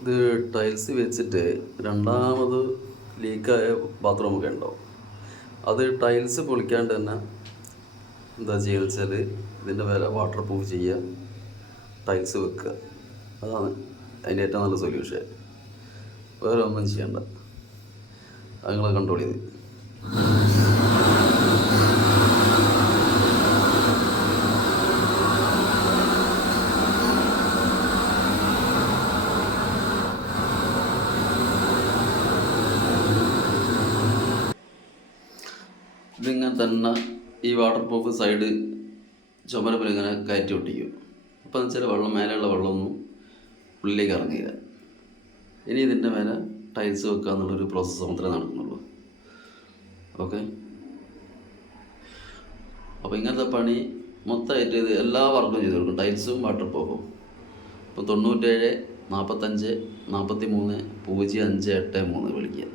ഇത് ടൈൽസ് വെച്ചിട്ട് രണ്ടാമത് ലീക്കായ ബാത്റൂമൊക്കെ ഉണ്ടാവും. അത് ടൈൽസ് പൊളിക്കാണ്ട് തന്നെ എന്താ ചെയ്യുക വെച്ചാൽ ഇതിൻ്റെ മേലെ വാട്ടർ പ്രൂഫ് ചെയ്യുക, ടൈൽസ് വെക്കുക. അതാണ് അതിൻ്റെ ഏറ്റവും നല്ല സൊല്യൂഷൻ. വേറെ ഒന്നും ചെയ്യണ്ട, അത് നിങ്ങൾ കൺട്രോൾ ചെയ്ത്. ഇതിങ്ങനെ തന്നെ ഈ വാട്ടർ പ്രൂഫ് സൈഡ് ചുമരപ്പിൽ ഇങ്ങനെ കയറ്റി ഒട്ടിക്കും. അപ്പോൾ എന്ന് വെച്ചാൽ വെള്ളം മേലെയുള്ള വെള്ളമൊന്നും ഉള്ളിലേക്ക് ഇറങ്ങില്ല. ഇനി ഇതിൻ്റെ മേലെ ടൈൽസ് വെക്കുക എന്നുള്ളൊരു പ്രോസസ്സ് മാത്രമേ നടക്കുന്നുള്ളൂ. ഓക്കെ, അപ്പോൾ ഇങ്ങനത്തെ പണി മൊത്തമായിട്ട് ഇത് എല്ലാ വർക്കും ചെയ്ത് കൊടുക്കും, ടൈൽസും വാട്ടർ പ്രൂഫും. ഇപ്പോൾ 97 45 43 0583 വിളിക്കുക.